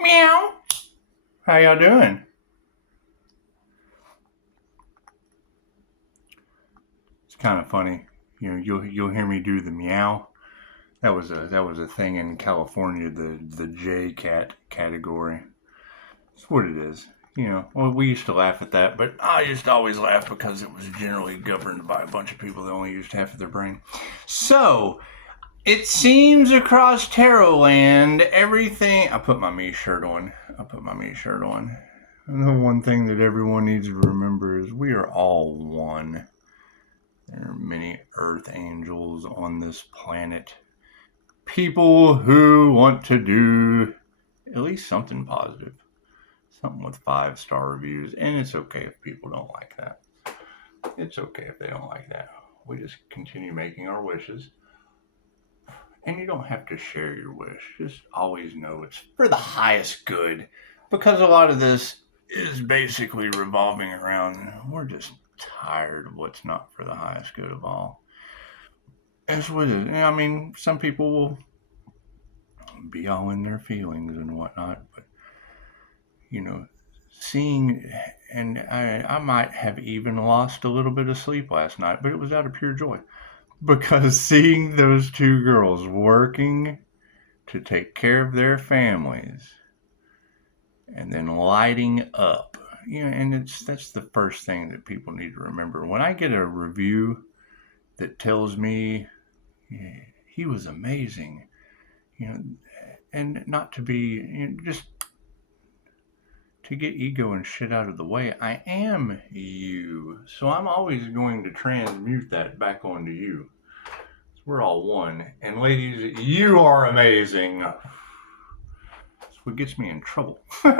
Meow. How y'all doing? It's kind of funny. You know, you'll hear me do the meow. That was a thing in California, the J cat category. It's what it is. You know, well, we used to laugh at that, but I used to always laugh because it was generally governed by a bunch of people that only used half of their brain. So, it seems across Tarot land, everything. I put my me shirt on. And the one thing that everyone needs to remember is we are all one. There are many earth angels on this planet. People who want to do at least something positive. Something with 5-star reviews. And it's okay if people don't like that. It's okay if they don't like that. We just continue making our wishes. And you don't have to share your wish. Just always know it's for the highest good. Because a lot of this is basically revolving around, we're just tired of what's not for the highest good of all. That's what it is. I mean, some people will be all in their feelings and whatnot, but, you know, seeing, and I might have even lost a little bit of sleep last night, but it was out of pure joy. Because seeing those two girls working to take care of their families and then lighting up, you know, and that's the first thing that people need to remember. When I get a review that tells me, yeah, he was amazing, you know, and not to be, you know, just to get ego and shit out of the way, I am you. So I'm always going to transmute that back onto you. We're all one. And ladies, you are amazing. That's what gets me in trouble. It's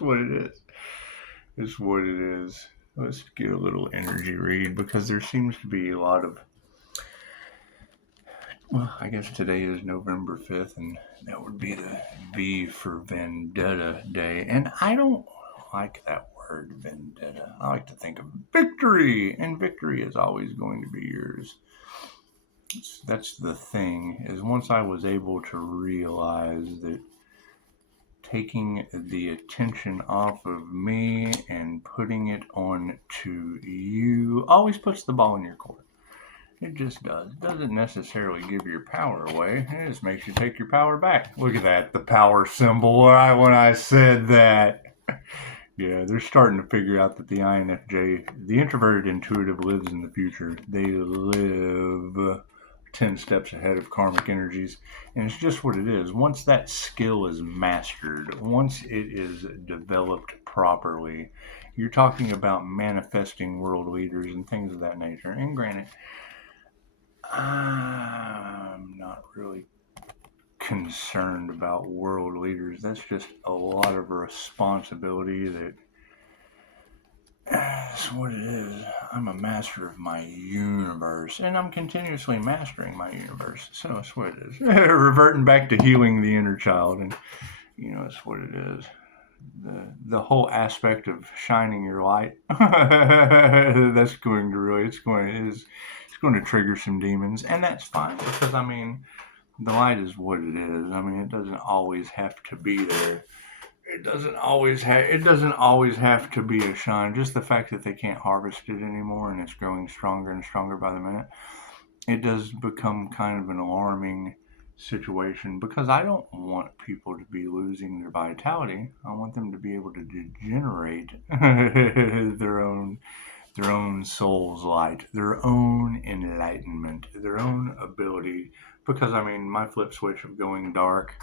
what it is. It's what it is. Let's get a little energy read because there seems to be a lot of, well, I guess today is November 5th, and that would be the V for Vendetta Day. And I don't like that word, vendetta. I like to think of victory, and victory is always going to be yours. That's the thing, is once I was able to realize that taking the attention off of me and putting it on to you always puts the ball in your court. It just does. It doesn't necessarily give your power away. It just makes you take your power back. Look at that, the power symbol right when I said that. Yeah, they're starting to figure out that the INFJ, the introverted intuitive, lives in the future. They live 10 steps ahead of karmic energies. And it's just what it is. Once that skill is mastered, once it is developed properly, you're talking about manifesting world leaders and things of that nature. And granted, I'm not really concerned about world leaders. That's just a lot of responsibility that's what it is. I'm a master of my universe, and I'm continuously mastering my universe. So that's what it is. Reverting back to healing the inner child, and you know, that's what it is. The whole aspect of shining your light, that's going to really, it's going to trigger some demons, and that's fine because I mean, the light is what it is. I mean, it doesn't always have to be there. It doesn't always have to be a shine. Just the fact that they can't harvest it anymore and it's growing stronger and stronger by the minute, it does become kind of an alarming situation because I don't want people to be losing their vitality. I want them to be able to degenerate their own soul's light, their own enlightenment, their own ability. Because I mean, my flip switch of going dark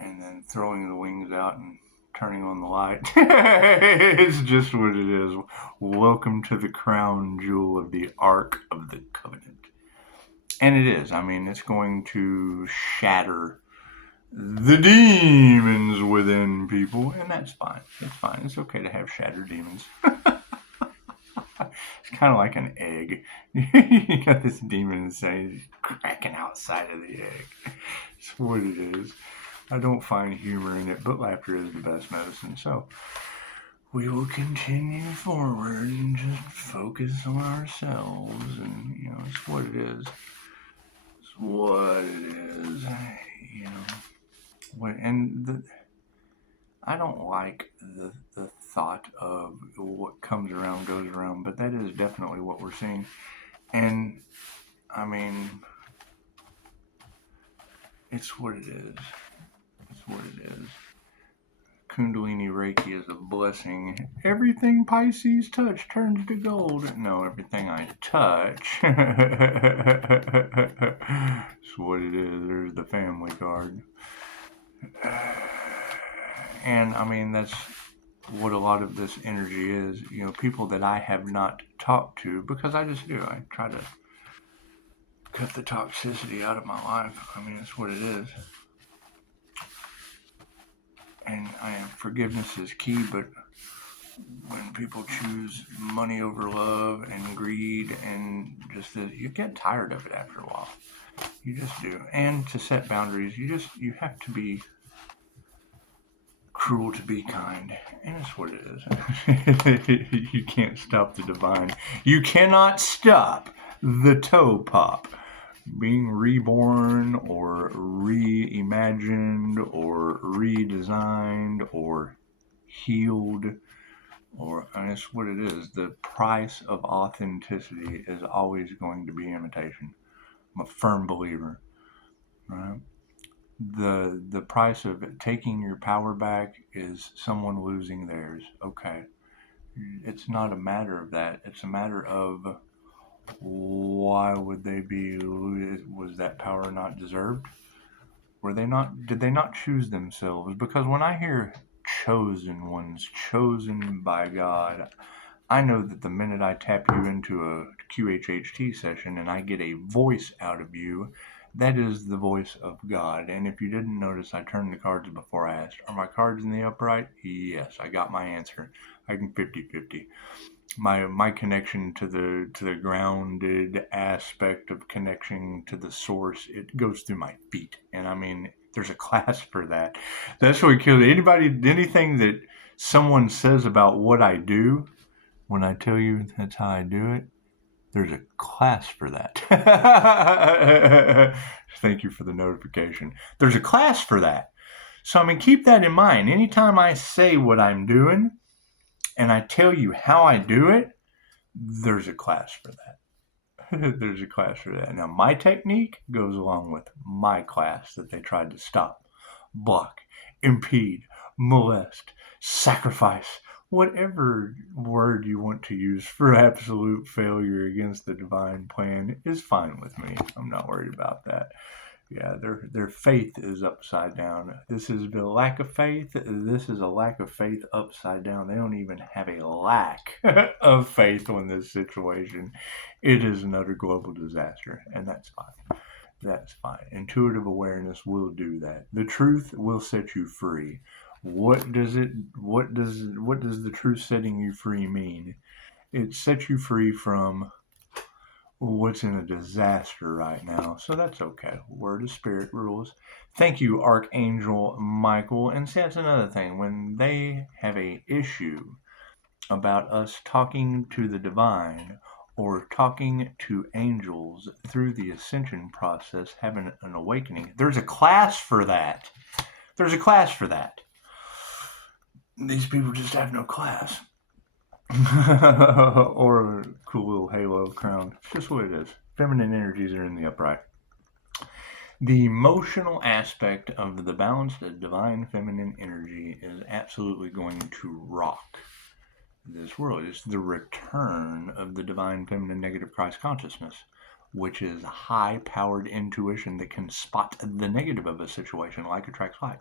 and then throwing the wings out and turning on the light. It's just what it is. Welcome to the crown jewel of the Ark of the Covenant. And it is. I mean, it's going to shatter the demons within people, and that's fine. It's fine. It's okay to have shattered demons. It's kind of like an egg. You got this demon inside, cracking outside of the egg. It's what it is. I don't find humor in it, but laughter is the best medicine. So we will continue forward and just focus on ourselves, and you know, it's what it is. It's what it I don't like the thought of what comes around goes around, but that is definitely what we're seeing. And I mean, it's what it is. It's what it is. Kundalini Reiki is a blessing. Everything Pisces touch turns to gold. No, everything I touch. It's what it is. There's the family card. And I mean, that's what a lot of this energy is. You know, people that I have not talked to, because I just do. I try to cut the toxicity out of my life. I mean, it's what it is. And forgiveness is key, but when people choose money over love and greed and just you get tired of it after a while. You just do. And to set boundaries, you have to be cruel to be kind. And that's what it is. You can't stop the divine. You cannot stop the toe pop. Being reborn or reimagined or redesigned or healed, and it's what it is. The price of authenticity is always going to be imitation. I'm a firm believer, right? The price of taking your power back is someone losing theirs. Okay. It's not a matter of that. It's a matter of why would they be, was that power not deserved? Did they not choose themselves? Because when I hear chosen ones, chosen by God, I know that the minute I tap you into a QHHT session and I get a voice out of you, that is the voice of God. And if you didn't notice, I turned the cards before I asked, are my cards in the upright? Yes, I got my answer. I can 50-50. My connection to the grounded aspect of connection to the source, it goes through my feet. And I mean, there's a class for that. That's what kills anything that someone says about what I do, when I tell you that's how I do it, there's a class for that. Thank you for the notification. There's a class for that. So I mean, keep that in mind. Anytime I say what I'm doing and I tell you how I do it, there's a class for that. There's a class for that. Now, my technique goes along with my class that they tried to stop, block, impede, molest, sacrifice, whatever word you want to use for absolute failure against the divine plan is fine with me. I'm not worried about that. Yeah, their faith is upside down. This is the lack of faith. This is a lack of faith upside down. They don't even have a lack of faith on this situation. It is an utter global disaster, and that's fine. That's fine. Intuitive awareness will do that. The truth will set you free. What does the truth setting you free mean? It sets you free from what's in a disaster right now. So that's okay. Word of spirit rules. Thank you, Archangel Michael. And see, that's another thing. When they have a issue about us talking to the divine or talking to angels through the ascension process, having an awakening, there's a class for that. There's a class for that. These people just have no class. Or a cool little halo crown. It's just what it is. Feminine energies are in the upright. The emotional aspect of the balanced divine feminine energy is absolutely going to rock this world. It's the return of the divine feminine negative Christ consciousness, which is high-powered intuition that can spot the negative of a situation like attracts like.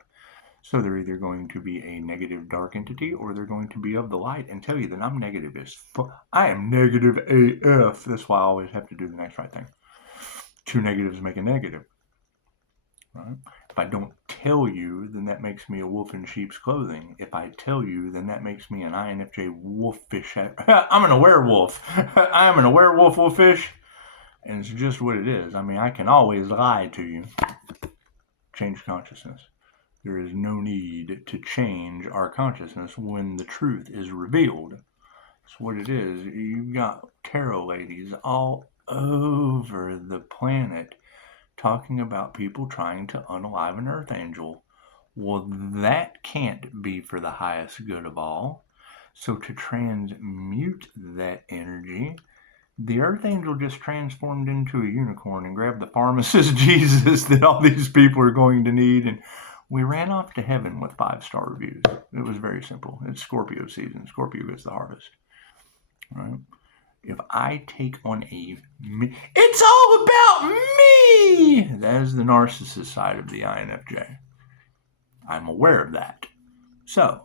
So they're either going to be a negative dark entity or they're going to be of the light and tell you that I'm negative as fuck. I am negative AF. That's why I always have to do the next right thing. Two negatives make a negative. Right? If I don't tell you, then that makes me a wolf in sheep's clothing. If I tell you, then that makes me an INFJ wolfish. I'm a werewolf. I am a werewolf wolfish. And it's just what it is. I mean, I can always lie to you. Change consciousness. There is no need to change our consciousness when the truth is revealed. That's what it is. You've got tarot ladies all over the planet talking about people trying to unalive an earth angel. Well, that can't be for the highest good of all. So to transmute that energy, the Earth Angel just transformed into a unicorn and grabbed the pharmacist Jesus that all these people are going to need, and we ran off to heaven with 5-star reviews. It was very simple. It's Scorpio season. Scorpio gets the harvest. Right? If I take on it's all about me! That is the narcissist side of the INFJ. I'm aware of that. So,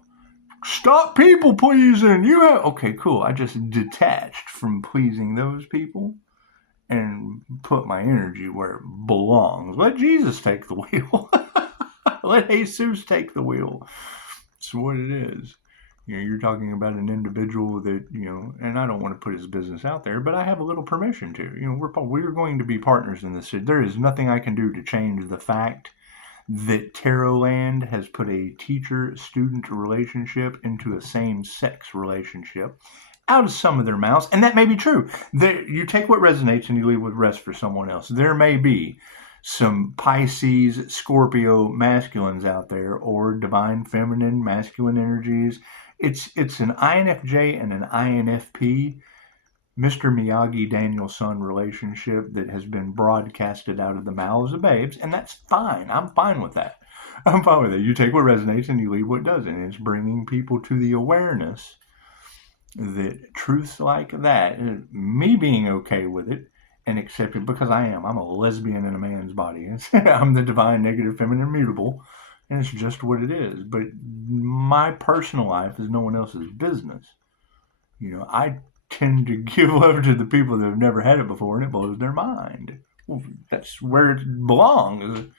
stop people pleasing. Okay, cool. I just detached from pleasing those people and put my energy where it belongs. Let Jesus take the wheel. Let Jesus take the wheel. It's what it is. You're talking about an individual that, and I don't want to put his business out there, but I have a little permission to. We're going to be partners in this. There is nothing I can do to change the fact that Tarot Land has put a teacher-student relationship into a same-sex relationship out of some of their mouths, and that may be true. You take what resonates and you leave what rests for someone else. There may be some Pisces, Scorpio masculines out there, or divine feminine masculine energies. It's an INFJ and an INFP, Mr. Miyagi Daniel Son relationship that has been broadcasted out of the mouths of babes, and that's fine. I'm fine with that. I'm fine with it. You take what resonates and you leave what doesn't. It's bringing people to the awareness that truths like that, me being okay with it and accepting, because I'm a lesbian in a man's body. I'm the divine, negative, feminine, immutable, and it's just what it is. But my personal life is no one else's business. I tend to give love to the people that have never had it before, and it blows their mind. Well, that's where it belongs.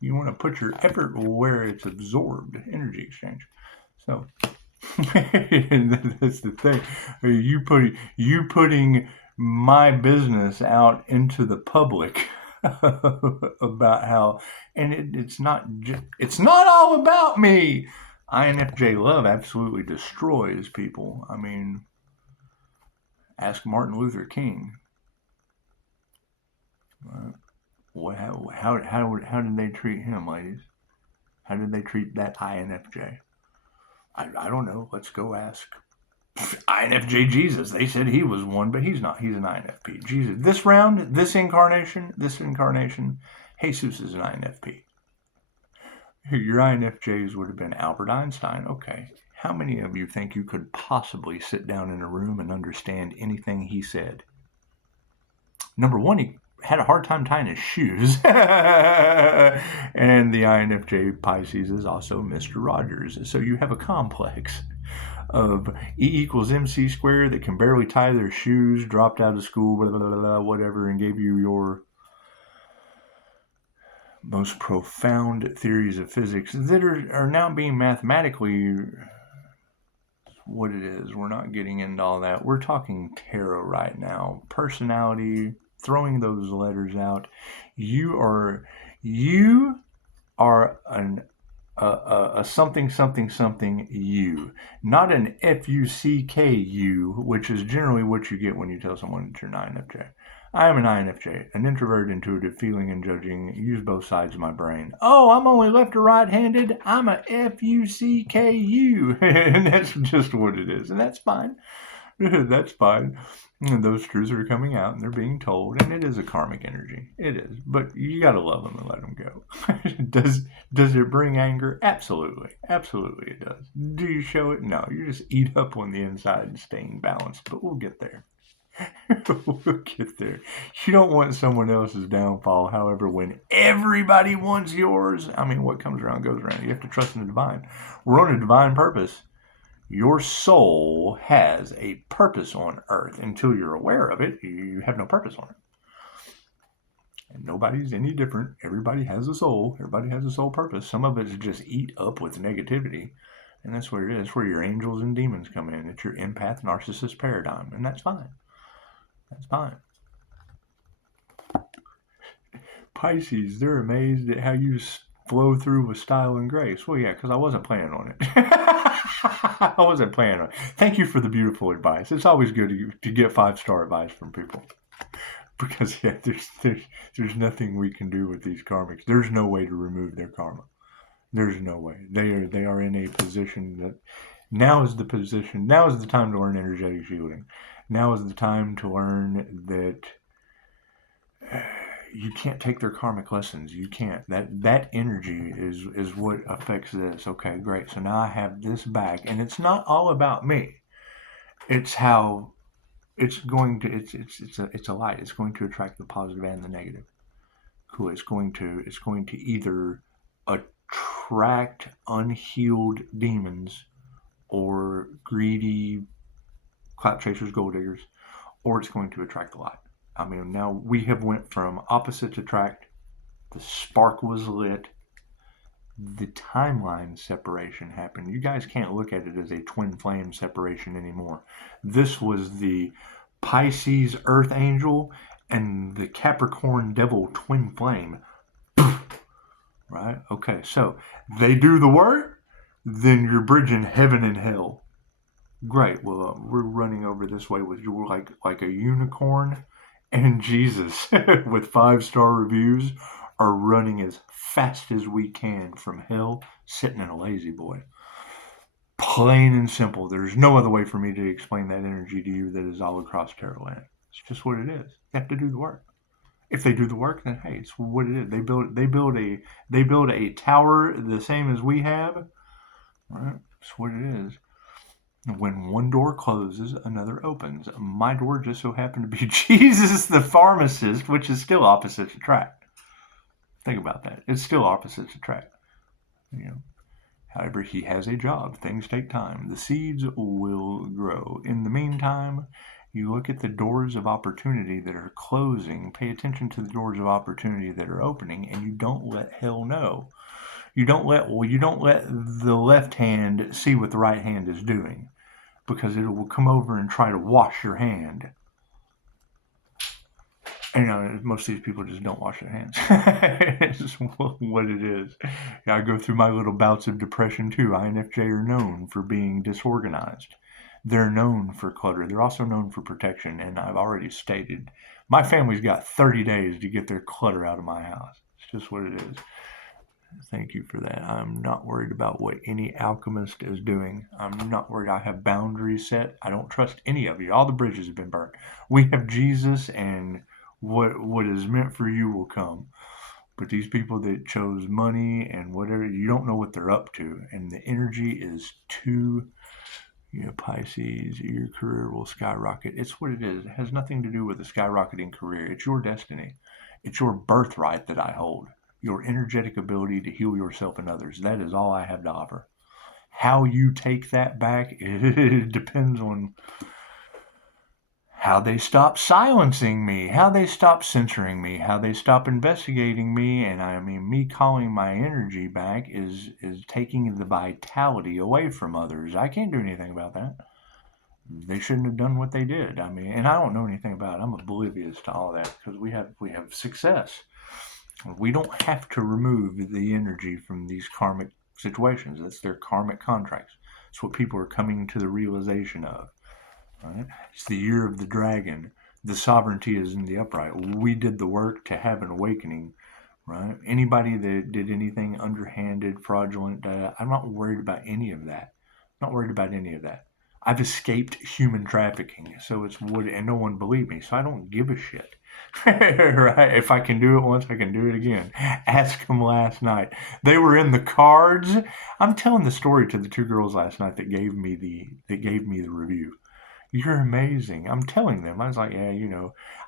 You want to put your effort where it's absorbed, energy exchange. So that's the thing. You putting my business out into the public about how, and it's not all about me. INFJ love absolutely destroys people. I mean, ask Martin Luther King. How did they treat him, ladies? How did they treat that INFJ? I don't know. Let's go ask INFJ Jesus. They said he was one, but he's not. He's an INFP. Jesus. This round, this incarnation, Jesus is an INFP. Your INFJs would have been Albert Einstein. Okay. How many of you think you could possibly sit down in a room and understand anything he said? Number one, he had a hard time tying his shoes. And the INFJ Pisces is also Mr. Rogers. So you have a complex of E equals MC squared that can barely tie their shoes, dropped out of school, blah, blah, blah, blah, whatever, and gave you your most profound theories of physics that are now being mathematically what it is. We're not getting into all that. We're talking tarot right now. Personality, throwing those letters out. You are a something you, not an FUCKU, which is generally what you get when you tell someone that you're an INFJ. I am an INFJ, an introvert, intuitive, feeling and judging, use both sides of my brain. Oh, I'm only left or right-handed. I'm a FUCKU. And that's just what it is. And that's fine. That's fine. And those truths are coming out and they're being told, and it is a karmic energy. It is. But you got to love them and let them go. Does it bring anger? Absolutely. Absolutely it does. Do you show it? No. You just eat up on the inside and staying balanced. But we'll get there. We'll get there. You don't want someone else's downfall. However, when everybody wants yours, I mean, what comes around goes around. You have to trust in the divine. We're on a divine purpose. Your soul has a purpose on earth. Until you're aware of it, you have no purpose on it. And nobody's any different. Everybody has a soul. Everybody has a soul purpose. Some of it is just eat up with negativity. And that's what it is. That's where your angels and demons come in. It's your empath narcissist paradigm. And that's fine. That's fine. Pisces, they're amazed at how you flow through with style and grace. Well, yeah, because I wasn't planning on it. I wasn't planning on it. Thank you for the beautiful advice. It's always good to get 5-star advice from people. Because, yeah, there's nothing we can do with these karmics. There's no way to remove their karma. There's no way. They are in a position that now is the time to learn energetic shielding. Now is the time to learn that you can't take their karmic lessons. You can't. That energy is what affects this. Okay, great. So now I have this back, and it's not all about me. It's how it's going to. It's a light. It's going to attract the positive and the negative. Cool. It's going to either attract unhealed demons or greedy clout chasers, gold diggers, or it's going to attract the light. I mean, now we have went from opposites attract, the spark was lit, the timeline separation happened. You guys can't look at it as a twin flame separation anymore. This was the Pisces Earth Angel and the Capricorn Devil twin flame. Right? Okay, so they do the work, then you're bridging heaven and hell. Great. Well, we're running over this way with you like a unicorn, and Jesus with 5-star reviews are running as fast as we can from hell, sitting in a lazy boy. Plain and simple. There's no other way for me to explain that energy to you that is all across Terraland. It's just what it is. You have to do the work. If they do the work, then hey, it's what it is. They build a tower the same as we have. Right? It's what it is. When one door closes, another opens. My door just so happened to be Jesus the pharmacist, which is still opposites attract. Think about that. It's still opposites attract. You know. However, he has a job. Things take time. The seeds will grow. In the meantime, you look at the doors of opportunity that are closing. Pay attention to the doors of opportunity that are opening, and you don't let hell know. You don't let the left hand see what the right hand is doing, because it will come over and try to wash your hand. And most of these people just don't wash their hands. It's just what it is. I go through my little bouts of depression too. INFJ are known for being disorganized. They're known for clutter. They're also known for protection. And I've already stated, my family's got 30 days to get their clutter out of my house. It's just what it is. Thank you for that. I'm not worried about what any alchemist is doing. I'm not worried. I have boundaries set. I don't trust any of you. All the bridges have been burnt. We have Jesus, and what is meant for you will come. But these people that chose money and whatever, you don't know what they're up to. And the energy is too, Pisces, your career will skyrocket. It's what it is. It has nothing to do with a skyrocketing career. It's your destiny. It's your birthright that I hold. Your energetic ability to heal yourself and others. That is all I have to offer. How you take that back, it depends on how they stop silencing me, how they stop censoring me, how they stop investigating me. And I mean, me calling my energy back is taking the vitality away from others. I can't do anything about that. They shouldn't have done what they did. I mean, and I don't know anything about it. I'm oblivious to all that because we have success. We don't have to remove the energy from these karmic situations. That's their karmic contracts. It's what people are coming to the realization of. Right? It's the year of the dragon. The sovereignty is in the upright. We did the work to have an awakening. Right? Anybody that did anything underhanded, fraudulent, I'm not worried about any of that. I'm not worried about any of that. I've escaped human trafficking, so it's what, and no one believed me, so I don't give a shit. Right? If I can do it once, I can do it again. Ask them last night. They were in the cards. I'm telling the story to the 2 girls last night that gave me the review. You're amazing. I'm telling them. I was like, yeah,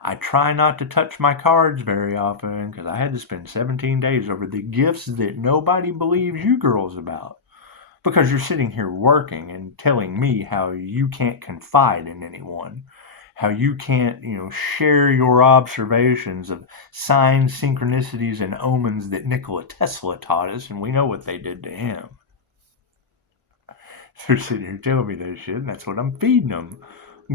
I try not to touch my cards very often because I had to spend 17 days over the gifts that nobody believes you girls about. Because you're sitting here working and telling me how you can't confide in anyone, how you can't, share your observations of signs, synchronicities, and omens that Nikola Tesla taught us, and we know what they did to him. They're sitting here telling me that shit, and that's what I'm feeding them.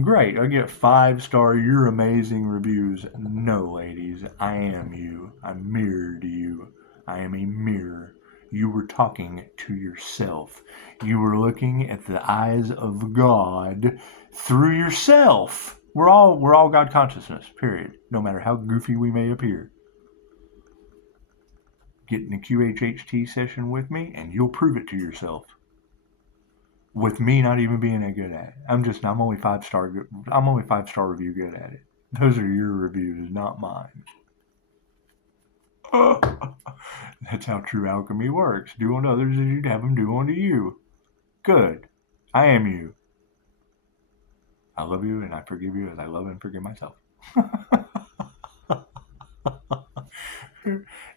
Great, I get 5-star, you're amazing reviews. No, ladies, I am you. I'm mirrored to you. I am a mirror. You were talking to yourself. You were looking at the eyes of God through yourself. We're all God consciousness, period. No matter how goofy we may appear. get in a QHHT session with me, and you'll prove it to yourself. With me not even being that good at it. I'm only 5-star review good at it. Those are your reviews, not mine. That's how true alchemy works. Do unto others as you'd have them do unto you. Good. I am you. I love you and I forgive you as I love and forgive myself.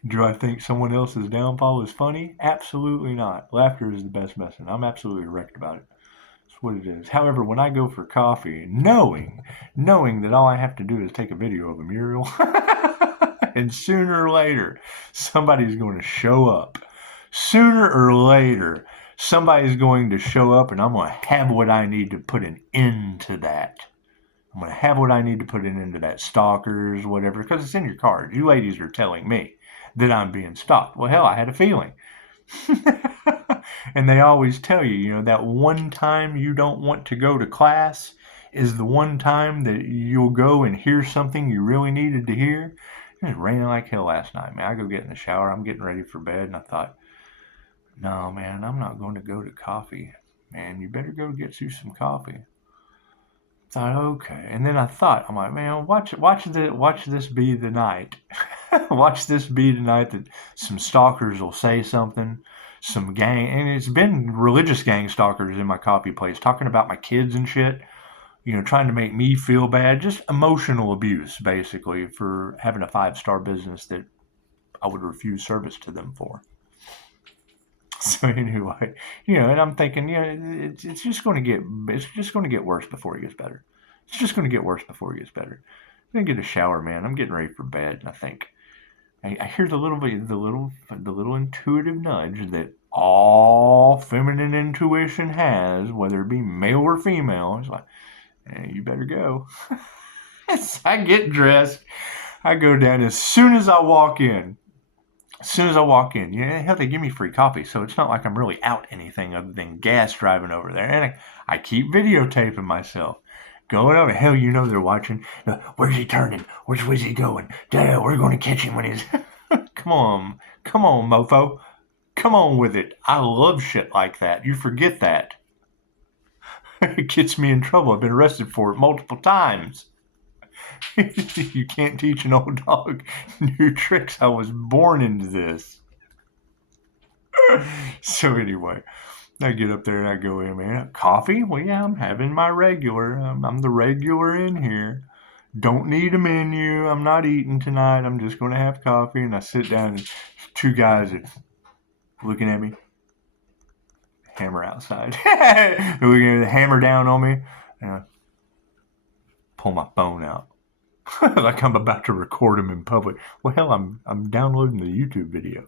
Do I think someone else's downfall is funny? Absolutely not. Laughter is the best medicine. I'm absolutely wrecked about it. That's what it is. However, when I go for coffee, knowing that all I have to do is take a video of a mural, and sooner or later, somebody's going to show up. Sooner or later, somebody's going to show up, and I'm going to have what I need to put an end to that. I'm going to have what I need to put an end to that. Stalkers, whatever, because it's in your cards. You ladies are telling me that I'm being stalked. Well, hell, I had a feeling. And they always tell you, that one time you don't want to go to class is the one time that you'll go and hear something you really needed to hear. It was raining like hell last night, man. I go get in the shower. I'm getting ready for bed, and I thought, no, man, I'm not going to go to coffee. Man, you better go get you some coffee. I thought, okay. And then I thought, I'm like, man, watch this be the night. Watch this be the night that some stalkers will say something. Some gang, and it's been religious gang stalkers in my coffee place talking about my kids and shit, trying to make me feel bad, just emotional abuse, basically, for having a 5-star business that I would refuse service to them for. So anyway, and I'm thinking, it's just going to get worse before it gets better. It's just going to get worse before it gets better. I'm gonna get a shower, man. I'm getting ready for bed, and I think I hear the little intuitive nudge that all feminine intuition has, whether it be male or female. It's like, hey, you better go. So I get dressed. I go down as soon as I walk in. Hell, they give me free coffee, so it's not like I'm really out anything other than gas driving over there. And I keep videotaping myself. Going over, hell, they're watching. Where's he turning? Which way's he going? Dad, we're going to catch him when he's... Come on, mofo. Come on with it. I love shit like that. You forget that. It gets me in trouble. I've been arrested for it multiple times. You can't teach an old dog new tricks. I was born into this. So anyway, I get up there and I go in, man. Coffee? Well, yeah, I'm having my regular. I'm the regular in here. Don't need a menu. I'm not eating tonight. I'm just going to have coffee. And I sit down and 2 guys are looking at me. Hammer outside. They're looking at the hammer down on me. And I pull my phone out. Like I'm about to record them in public. Well, hell, I'm downloading the YouTube video.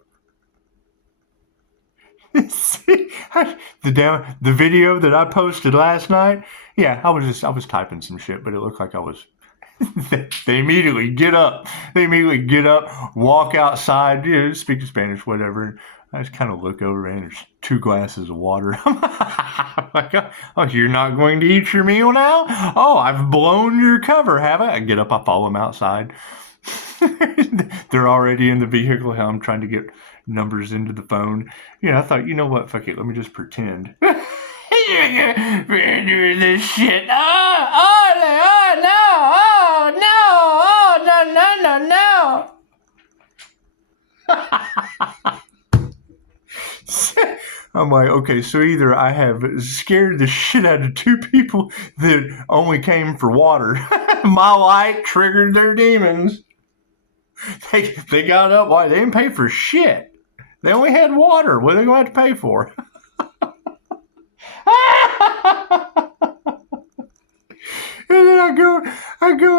See, the video that I posted last night. Yeah, I was typing some shit, but it looked like I was. They immediately get up. Walk outside. Speak Spanish, whatever. I just kind of look over, and there's 2 glasses of water. I'm like, oh, you're not going to eat your meal now? Oh, I've blown your cover, have I? I get up, I follow them outside. They're already in the vehicle. I'm trying to get numbers into the phone. I thought, you know what? Fuck it. Let me just pretend. We're doing this shit. No. I'm like, okay, so either I have scared the shit out of 2 people that only came for water. My light triggered their demons. They got up. Why? They didn't pay for shit. They only had water. What are they going to have to pay for? And then I go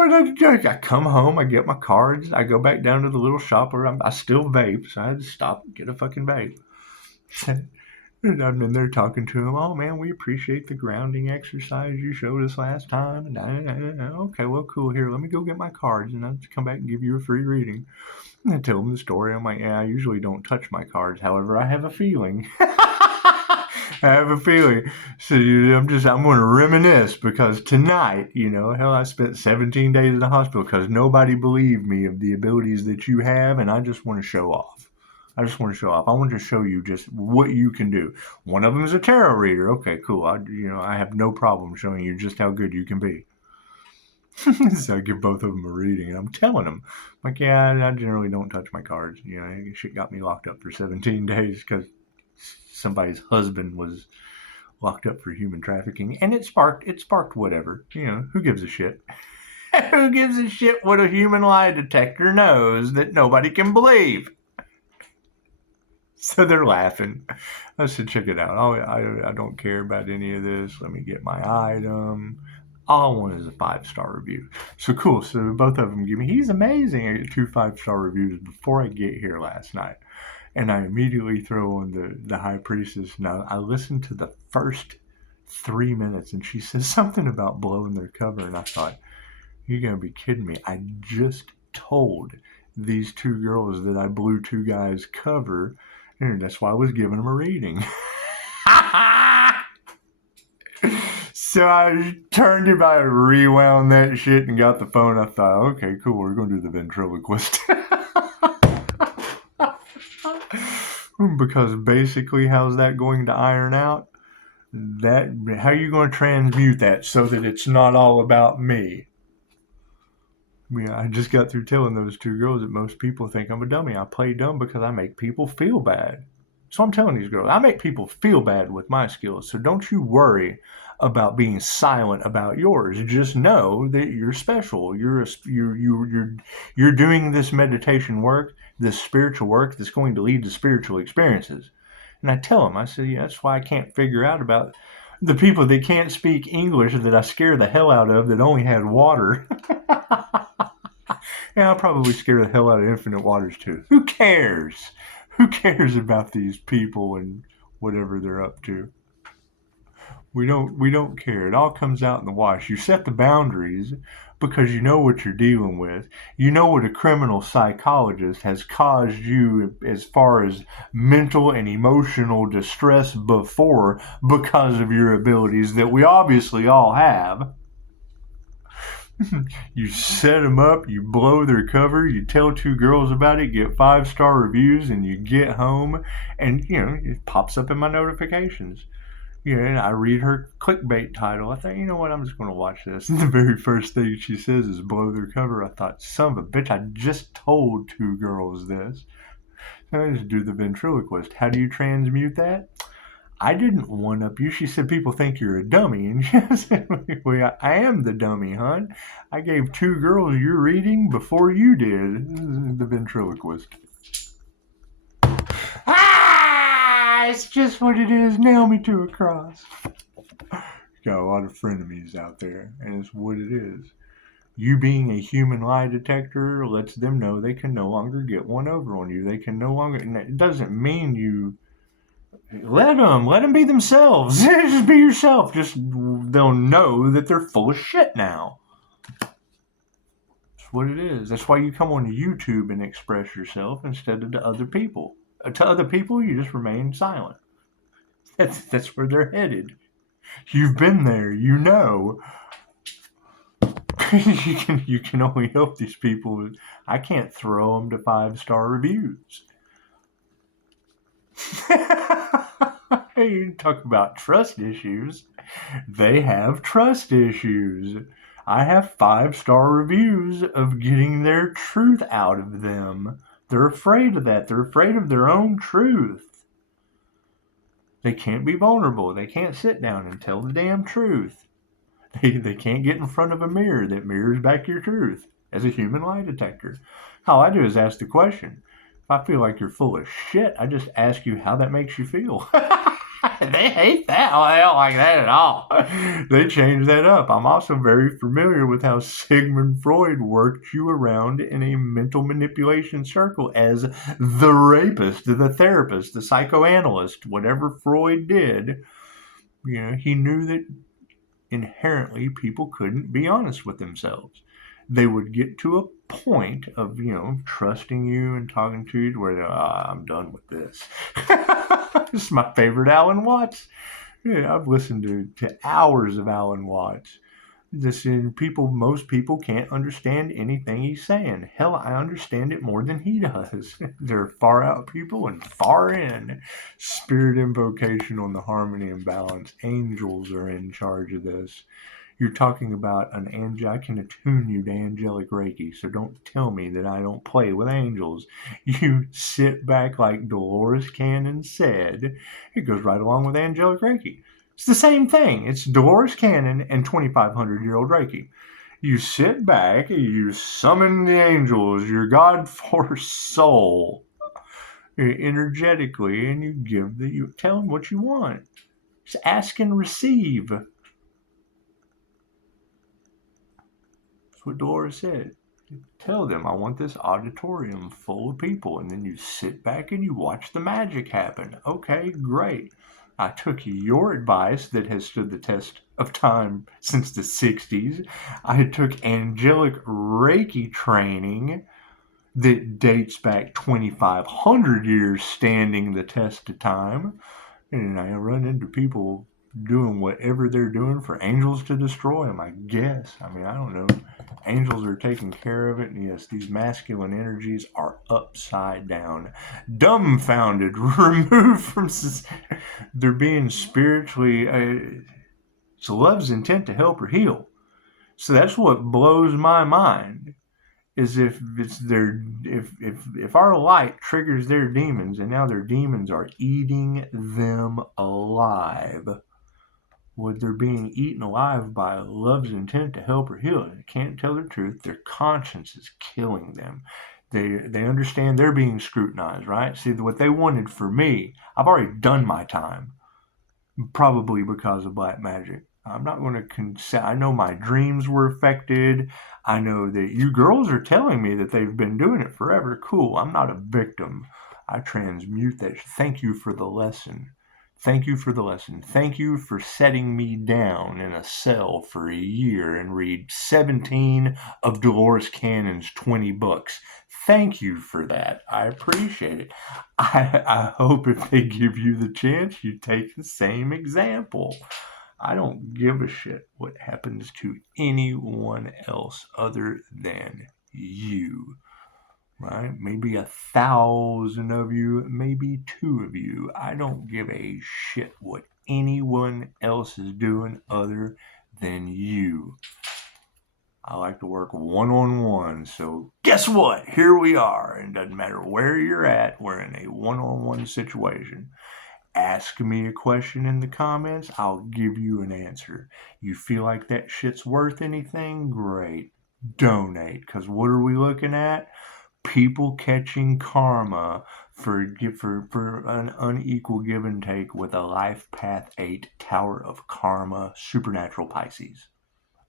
and I come home. I get my cards. I go back down to the little shop where I still vape, so I had to stop and get a fucking vape. And I'm in there talking to him. Oh, man, we appreciate the grounding exercise you showed us last time. And okay, well, cool. Here, let me go get my cards, and I'll just come back and give you a free reading. And I tell him the story. I'm like, yeah, I usually don't touch my cards. However, I have a feeling. So I'm going to reminisce because tonight, hell, I spent 17 days in the hospital because nobody believed me of the abilities that you have, and I just want to show off. I just want to show off. I want to show you just what you can do. One of them is a tarot reader. Okay, cool. I have no problem showing you just how good you can be. So I give both of them a reading, and I'm telling them, like, yeah, I generally don't touch my cards. Shit got me locked up for 17 days because somebody's husband was locked up for human trafficking, and it sparked whatever. Who gives a shit? Who gives a shit what a human lie detector knows that nobody can believe? So they're laughing. I said, check it out. I don't care about any of this. Let me get my item. All I want is a 5-star review. So cool. So both of them give me, he's amazing. I get 2 5-star reviews before I get here last night. And I immediately throw on the High Priestess. Now, I listened to the first 3 minutes, and she says something about blowing their cover. And I thought, you're going to be kidding me. I just told these 2 girls that I blew 2 guys' cover, and that's why I was giving them a reading. So I turned him, I rewound that shit and got the phone. I thought, okay, cool, we're going to do the ventriloquist. Because basically, how's that going to iron out? How are you going to transmute that so that it's not all about me? Yeah, I just got through telling those 2 girls that most people think I'm a dummy. I play dumb because I make people feel bad. So I'm telling these girls, I make people feel bad with my skills. So don't you worry about being silent about yours. Just know that you're special. You're doing this meditation work, this spiritual work that's going to lead to spiritual experiences. And I tell them, I say, yeah, that's why I can't figure out about the people that can't speak English that I scare the hell out of that only had water. Yeah, I'll probably scare the hell out of Infinite Waters too. Who cares? Who cares about these people and whatever they're up to? We don't care. It all comes out in the wash. You set the boundaries because you know what you're dealing with. You know what a criminal psychologist has caused you as far as mental and emotional distress before because of your abilities that we obviously all have. You set them up, you blow their cover, you tell 2 girls about it, get 5-star reviews, and you get home, and it pops up in my notifications. And I read her clickbait title. I thought, you know what, I'm just going to watch this. And the very first thing she says is blow their cover. I thought, son of a bitch, I just told 2 girls this. So I just do the ventriloquist. How do you transmute that? I didn't one-up you. She said people think you're a dummy. And she said, well, I am the dummy, hon. I gave 2 girls your reading before you did. The ventriloquist. It's just what it is. Nail me to a cross. Got a lot of frenemies out there, and it's what it is. You being a human lie detector lets them know they can no longer get one over on you. They can no longer, and it doesn't mean you let them be themselves. Just be yourself. Just they'll know that they're full of shit now. That's what it is. That's why you come on YouTube and express yourself instead of to other people. To other people, you just remain silent. That's where they're headed. You've been there. You know. You can only help these people. I can't throw them to 5-star reviews. You talk about trust issues. They have trust issues. I have 5-star reviews of getting their truth out of them. They're afraid of that. They're afraid of their own truth. They can't be vulnerable. They can't sit down and tell the damn truth. They can't get in front of a mirror that mirrors back your truth as a human lie detector. All I do is ask the question. If I feel like you're full of shit, I just ask you how that makes you feel. They hate that. Oh, they don't like that at all. They change that up. I'm also very familiar with how Sigmund Freud worked you around in a mental manipulation circle as the rapist, the therapist, the psychoanalyst, whatever Freud did. He knew that inherently people couldn't be honest with themselves. They would get to a point of, trusting you and talking to you where they're, I'm done with this. This is my favorite Alan Watts. I've listened to hours of Alan Watts. Most people can't understand anything he's saying. Hell, I understand it more than he does. They're far out people and far in. Spirit invocation on the harmony and balance. Angels are in charge of this. You're talking about I can attune you to angelic Reiki, so don't tell me that I don't play with angels. You sit back like Dolores Cannon said. It goes right along with angelic Reiki. It's the same thing. It's Dolores Cannon and 2,500-year-old Reiki. You sit back, you summon the angels, your God force soul, energetically, and you tell them what you want. Just ask and receive. That's what Dolores said. Tell them, I want this auditorium full of people, and then you sit back and you watch the magic happen. Okay, great. I took your advice that has stood the test of time since the 60s. I took angelic Reiki training that dates back 2,500 years, standing the test of time. And I run into people doing whatever they're doing for angels to destroy them, I guess. I mean, I don't know. Angels are taking care of it, and yes, these masculine energies are upside down, dumbfounded, removed from society. They're being spiritually. It's love's intent to help or heal. So that's what blows my mind. Is if it's their if our light triggers their demons, and now their demons are eating them alive. What they're being eaten alive by love's intent to help or heal. They can't tell the truth. Their conscience is killing them. They understand they're being scrutinized, right? See, what they wanted for me, I've already done my time, probably because of black magic. I'm not going to I know my dreams were affected. I know that you girls are telling me that they've been doing it forever. Cool. I'm not a victim. I transmute that. Thank you for the lesson. Thank you for the lesson. Thank you for setting me down in a cell for a year and read 17 of Dolores Cannon's 20 books. Thank you for that. I appreciate it. I hope if they give you the chance, you take the same example. I don't give a shit what happens to anyone else other than you. Right? Maybe 1,000 of you, maybe 2 of you. I don't give a shit what anyone else is doing other than you. I like to work one-on-one, so guess what? Here we are. And it doesn't matter where you're at, we're in a one-on-one situation. Ask me a question in the comments, I'll give you an answer. You feel like that shit's worth anything? Great. Donate, because what are we looking at? People catching karma for an unequal give and take with a life path 8 Tower of Karma supernatural Pisces.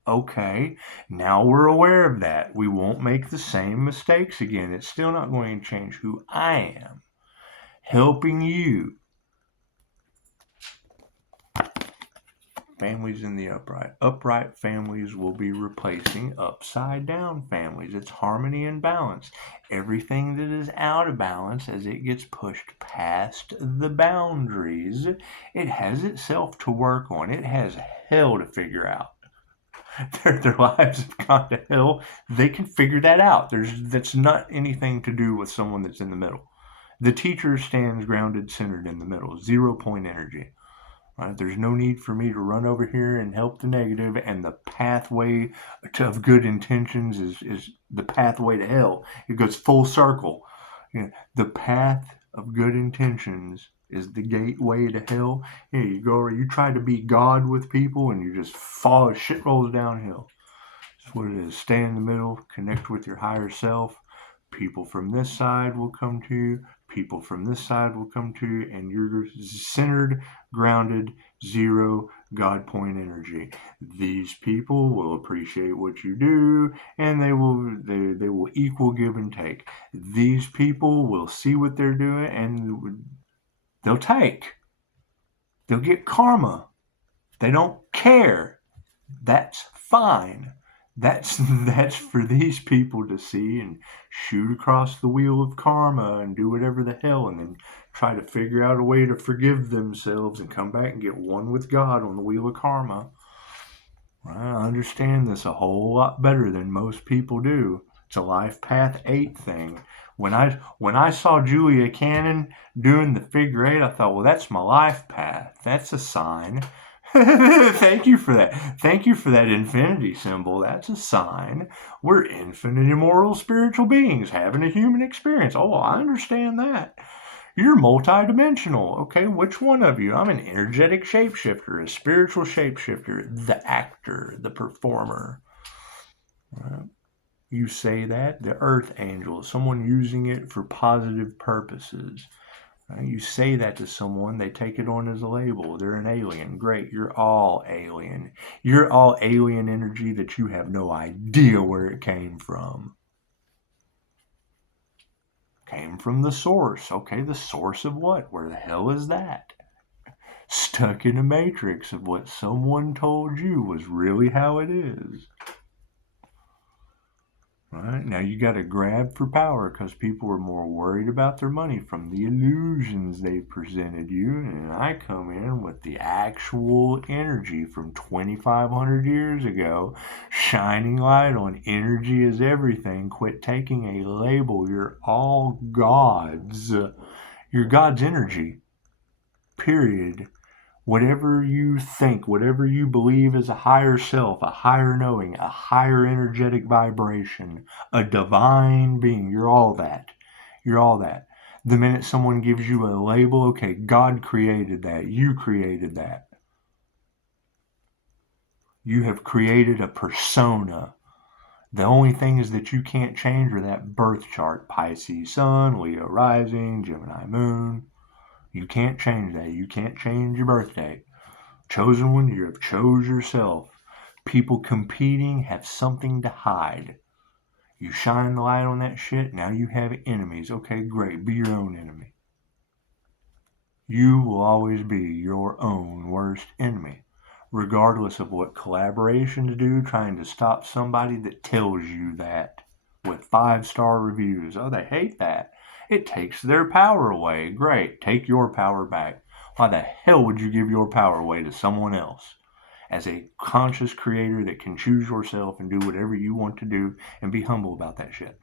Okay, now we're aware of that. We won't make the same mistakes again. It's still not going to change who I am. Helping you. Families in the upright. Upright families will be replacing upside down families. It's harmony and balance. Everything that is out of balance, as it gets pushed past the boundaries, it has itself to work on. It has hell to figure out. Their lives have gone to hell. They can figure that out. That's not anything to do with someone that's in the middle. The teacher stands grounded, centered in the middle. 0 point energy. Right? There's no need for me to run over here and help the negative, and the pathway of good intentions is the pathway to hell. It goes full circle. The path of good intentions is the gateway to hell. You try to be God with people, and you just fall. Shit rolls downhill. That's what it is. Stay in the middle. Connect with your higher self. People from this side will come to you. People from this side will come to you, and you're centered, grounded, 0 God point energy. These people will appreciate what you do, and they will equal give and take. These people will see what they're doing, and they'll take. They'll get karma. They don't care. That's fine. That's for these people to see and shoot across the wheel of karma and do whatever the hell, and then try to figure out a way to forgive themselves and come back and get one with God on the wheel of karma. I understand this a whole lot better than most people do. It's a life path 8 thing. When I saw Julia Cannon doing the figure 8, I thought, well, that's my life path. That's a sign. Thank you for that. Thank you for that infinity symbol. That's a sign. We're infinite, immortal, spiritual beings having a human experience. Oh, I understand that. You're multidimensional. Okay, which one of you? I'm an energetic shapeshifter, a spiritual shapeshifter, the actor, the performer. Right? You say that, the earth angel, someone using it for positive purposes. Right? You say that to someone, they take it on as a label. They're an alien. Great, you're all alien. You're all alien energy that you have no idea where it came from. Came from the source. Okay, the source of what? Where the hell is that? Stuck in a matrix of what someone told you was really how it is. Right? Now you got to grab for power because people are more worried about their money from the illusions they presented you. And I come in with the actual energy from 2,500 years ago, shining light on energy is everything. Quit taking a label. You're all gods. You're God's energy. Period. Whatever you think, whatever you believe is a higher self, a higher knowing, a higher energetic vibration, a divine being, you're all that. You're all that. The minute someone gives you a label, okay, God created that. You created that. You have created a persona. The only things that you can't change are that birth chart. Pisces sun, Leo rising, Gemini moon. You can't change that. You can't change your birth date. Chosen one, you have chose yourself. People competing have something to hide. You shine the light on that shit, now you have enemies. Okay, great, be your own enemy. You will always be your own worst enemy, regardless of what collaborations do, trying to stop somebody that tells you that with 5-star reviews. Oh, they hate that. It takes their power away. Great, take your power back. Why the hell would you give your power away to someone else? As a conscious creator that can choose yourself and do whatever you want to do and be humble about that shit.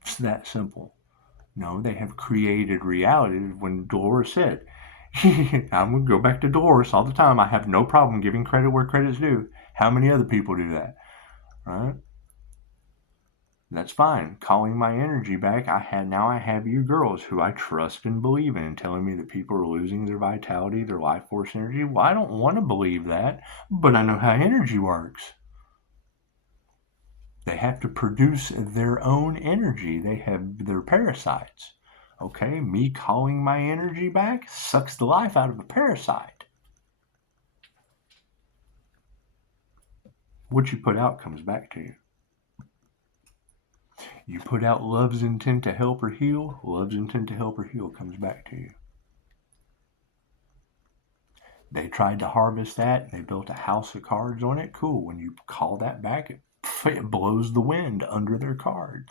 It's that simple. No, they have created reality. When Dolores said, I'm going to go back to Dolores all the time. I have no problem giving credit where credit's due. How many other people do that? Right? That's fine. Calling my energy back, I have you girls who I trust and believe in, telling me that people are losing their vitality, their life force energy. Well, I don't want to believe that, but I know how energy works. They have to produce their own energy. They're parasites. Okay, me calling my energy back sucks the life out of a parasite. What you put out comes back to you. You put out love's intent to help or heal, love's intent to help or heal comes back to you. They tried to harvest that, they built a house of cards on it. Cool, when you call that back, it blows the wind under their cards.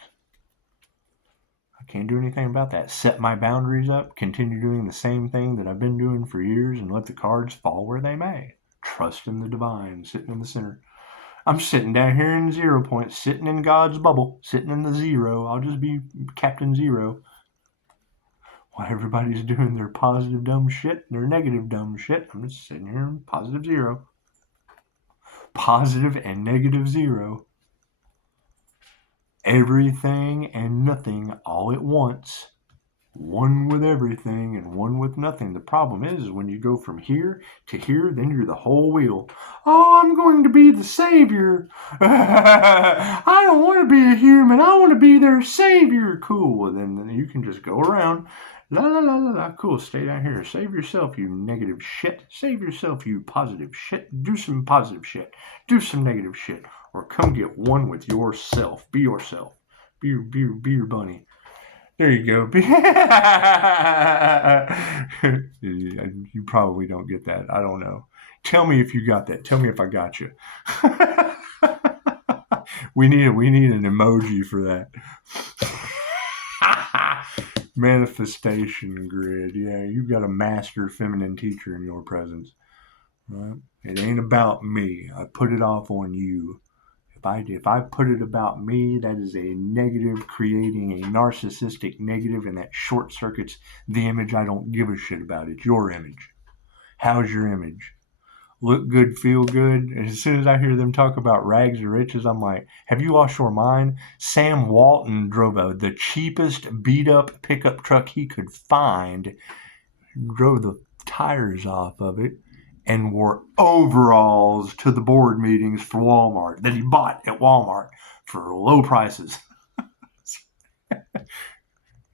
I can't do anything about that. Set my boundaries up, continue doing the same thing that I've been doing for years, and let the cards fall where they may. Trust in the divine, sitting in the center. I'm sitting down here in 0 point, sitting in God's bubble, sitting in the zero. I'll just be Captain Zero. While everybody's doing their positive dumb shit and their negative dumb shit, I'm just sitting here in positive 0. Positive and negative 0. Everything and nothing all at once. One with everything and one with nothing. The problem is when you go from here to here, then you're the whole wheel. Oh, I'm going to be the savior. I don't want to be a human. I want to be their savior. Cool. Well, then you can just go around. La la la la la. Cool. Stay down here. Save yourself, you negative shit. Save yourself, you positive shit. Do some positive shit. Do some negative shit. Or come get one with yourself. Be yourself. Be your bunny. There you go. You probably don't get that. I don't know. Tell me if you got that. Tell me if I got you. we need an emoji for that. Manifestation grid. Yeah, you've got a master feminine teacher in your presence. Right? It ain't about me. I put it off on you. If I put it about me, that is a negative, creating a narcissistic negative, and that short circuits the image I don't give a shit about. It's your image. How's your image? Look good, feel good. And as soon as I hear them talk about rags to riches, I'm like, have you lost your mind? Sam Walton drove the cheapest beat up pickup truck he could find, drove the tires off of it, and wore overalls to the board meetings for Walmart that he bought at Walmart for low prices.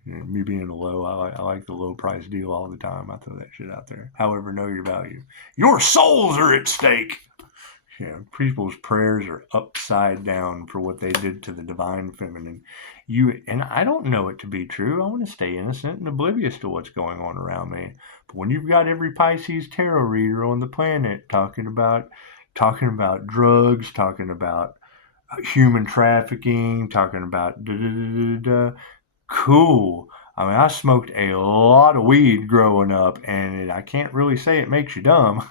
Me being a low, I like the low price deal all the time. I throw that shit out there. However, know your value. Your souls are at stake. Yeah, people's prayers are upside down for what they did to the divine feminine. And I don't know it to be true. I want to stay innocent and oblivious to what's going on around me. But when you've got every Pisces tarot reader on the planet talking about drugs, talking about human trafficking, talking about da da da da da, cool. I mean, I smoked a lot of weed growing up, and I can't really say it makes you dumb.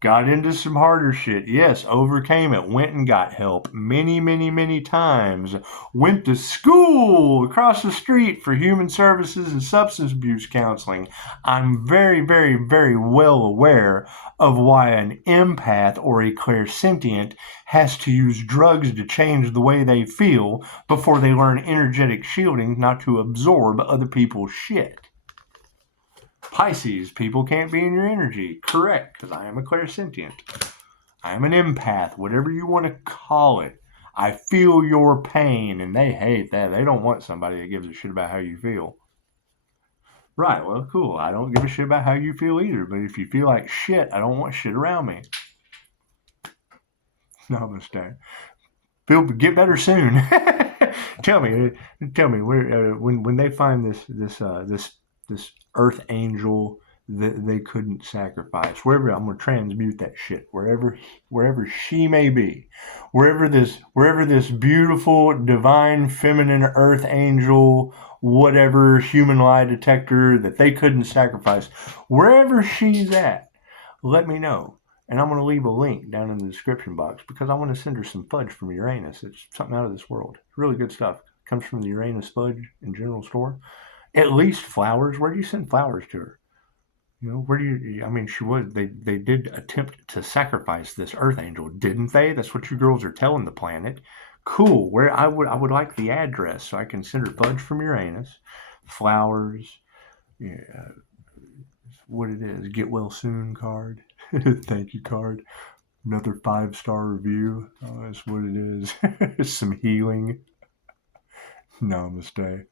Got into some harder shit. Yes, overcame it. Went and got help many, many, many times. Went to school across the street for human services and substance abuse counseling. I'm very, very, very well aware of why an empath or a clairsentient has to use drugs to change the way they feel before they learn energetic shielding not to absorb other people's shit. Pisces, people can't be in your energy. Correct, because I am a clairsentient. I am an empath, whatever you want to call it. I feel your pain, and they hate that. They don't want somebody that gives a shit about how you feel. Right, well, cool. I don't give a shit about how you feel either, but if you feel like shit, I don't want shit around me. Namaste. Get better soon. tell me, where when they find this earth angel that they couldn't sacrifice, wherever, I'm gonna transmute that shit wherever she may be, wherever this beautiful divine feminine earth angel, whatever human lie detector that they couldn't sacrifice, wherever she's at, let me know. And I'm going to leave a link down in the description box because I want to send her some fudge from Uranus. It's something out of this world. Really good stuff. Comes from the Uranus Fudge and General Store. At least flowers. Where do you send flowers to her? You know, where do you? I mean, They did attempt to sacrifice this Earth Angel, didn't they? That's what you girls are telling the planet. Cool. Where I would like the address so I can send her fudge from Uranus, flowers. Yeah, what it is. Get well soon card. Thank you card. Another 5-star review. Oh, that's what it is. Some healing. Namaste.